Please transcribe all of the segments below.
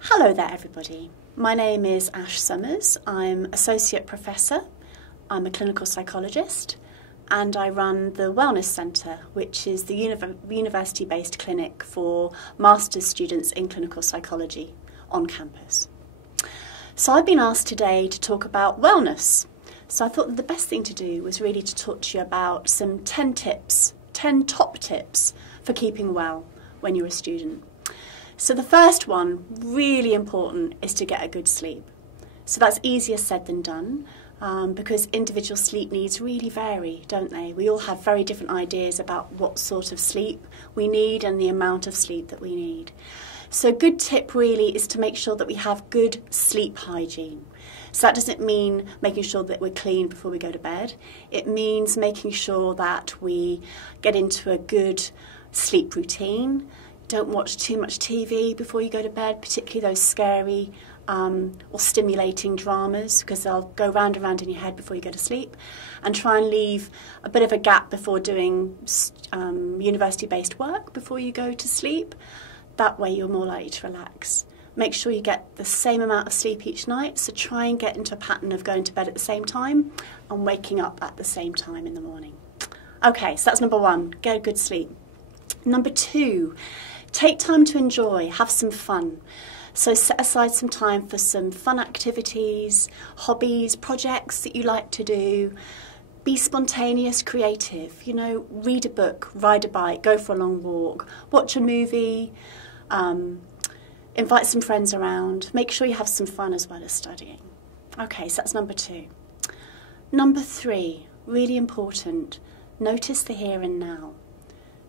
Hello there everybody. My name is Ash Summers. I'm Associate Professor, I'm a clinical psychologist, and I run the Wellness Centre, which is the university-based clinic for master's students in clinical psychology on campus. So I've been asked today to talk about wellness. So I thought that the best thing to do was really to talk to you about some 10 top tips for keeping well when you're a student. So the first one, really important, is to get a good sleep. So that's easier said than done, because individual sleep needs really vary, don't they? We all have very different ideas about what sort of sleep we need and the amount of sleep that we need. So a good tip really is to make sure that we have good sleep hygiene. So that doesn't mean making sure that we're clean before we go to bed. It means making sure that we get into a good sleep routine. Don't watch too much TV before you go to bed, particularly those scary or stimulating dramas, because they'll go round and round in your head before you go to sleep. And try and leave a bit of a gap before doing university-based work before you go to sleep. That way you're more likely to relax. Make sure you get the same amount of sleep each night, so try and get into a pattern of going to bed at the same time and waking up at the same time in the morning. Okay, so that's number one, get a good sleep. Number two, take time to enjoy, have some fun. So set aside some time for some fun activities, hobbies, projects that you like to do. Be spontaneous, creative, you know, read a book, ride a bike, go for a long walk, watch a movie, invite some friends around. Make sure you have some fun as well as studying. Okay, so that's number two. Number three, really important, notice the here and now.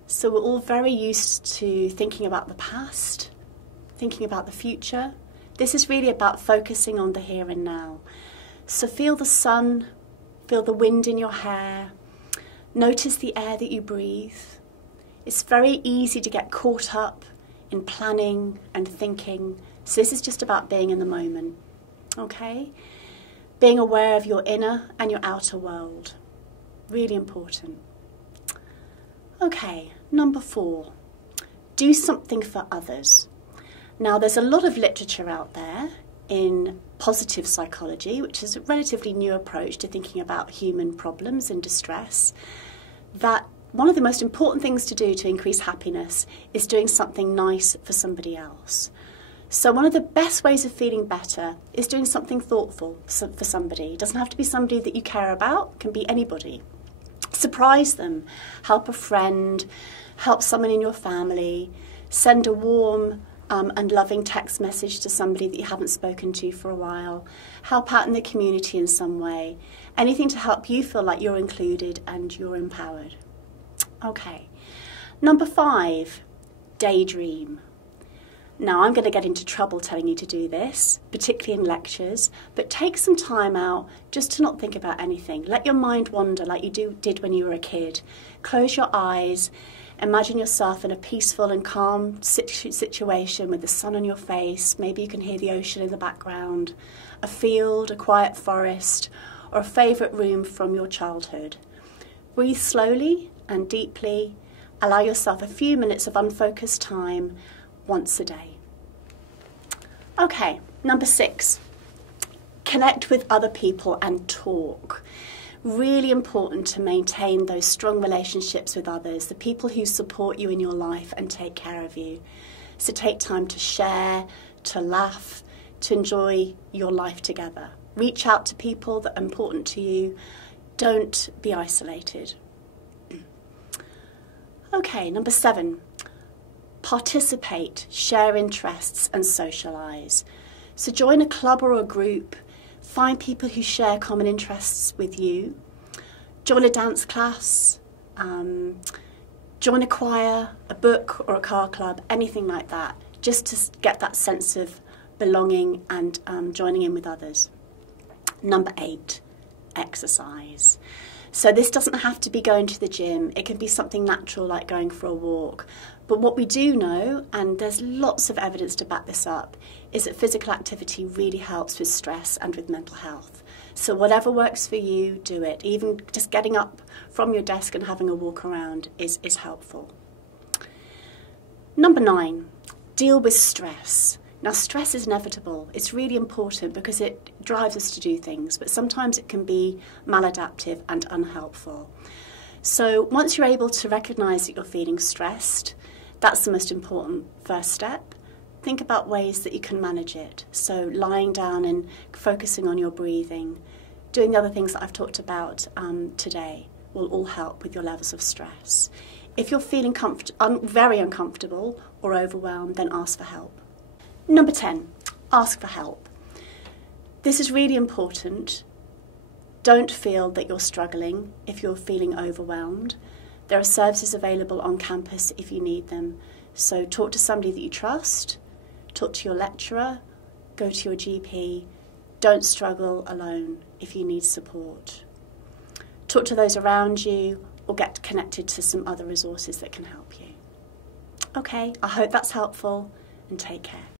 So we're all very used to thinking about the past, thinking about the future. This is really about focusing on the here and now. So feel the sun, feel the wind in your hair, notice the air that you breathe. It's very easy to get caught up in planning and thinking. So this is just about being in the moment, okay? Being aware of your inner and your outer world. Really important. Okay, number four, do something for others. Now, there's a lot of literature out there in positive psychology, which is a relatively new approach to thinking about human problems and distress, that one of the most important things to do to increase happiness is doing something nice for somebody else. So one of the best ways of feeling better is doing something thoughtful for somebody. It doesn't have to be somebody that you care about, it can be anybody. Surprise them, help a friend, help someone in your family, send a warm and loving text message to somebody that you haven't spoken to for a while, help out in the community in some way, anything to help you feel like you're included and you're empowered. Okay, number five, daydream. Now, I'm going to get into trouble telling you to do this, particularly in lectures, but take some time out just to not think about anything. Let your mind wander like you did when you were a kid. Close your eyes, imagine yourself in a peaceful and calm situation with the sun on your face. Maybe you can hear the ocean in the background, a field, a quiet forest, or a favourite room from your childhood. Breathe slowly and deeply. Allow yourself a few minutes of unfocused time once a day. Okay, number six, connect with other people and talk. Really important to maintain those strong relationships with others, the people who support you in your life and take care of you. So take time to share, to laugh, to enjoy your life together. Reach out to people that are important to you. Don't be isolated. Okay, number seven, participate, share interests and socialise. So join a club or a group, find people who share common interests with you, join a dance class, join a choir, a book or a car club, anything like that, just to get that sense of belonging and joining in with others. Number eight, exercise. So this doesn't have to be going to the gym. It can be something natural like going for a walk. But what we do know, and there's lots of evidence to back this up, is that physical activity really helps with stress and with mental health. So whatever works for you, do it. Even just getting up from your desk and having a walk around is helpful. Number 9, deal with stress. Now, stress is inevitable. It's really important because it drives us to do things, but sometimes it can be maladaptive and unhelpful. So once you're able to recognise that you're feeling stressed, that's the most important first step. Think about ways that you can manage it. So lying down and focusing on your breathing, doing the other things that I've talked about today will all help with your levels of stress. If you're feeling very uncomfortable or overwhelmed, then ask for help. Number 10, ask for help. This is really important. Don't feel that you're struggling if you're feeling overwhelmed. There are services available on campus if you need them. So talk to somebody that you trust, talk to your lecturer, go to your GP. Don't struggle alone if you need support. Talk to those around you or get connected to some other resources that can help you. Okay, I hope that's helpful, and take care.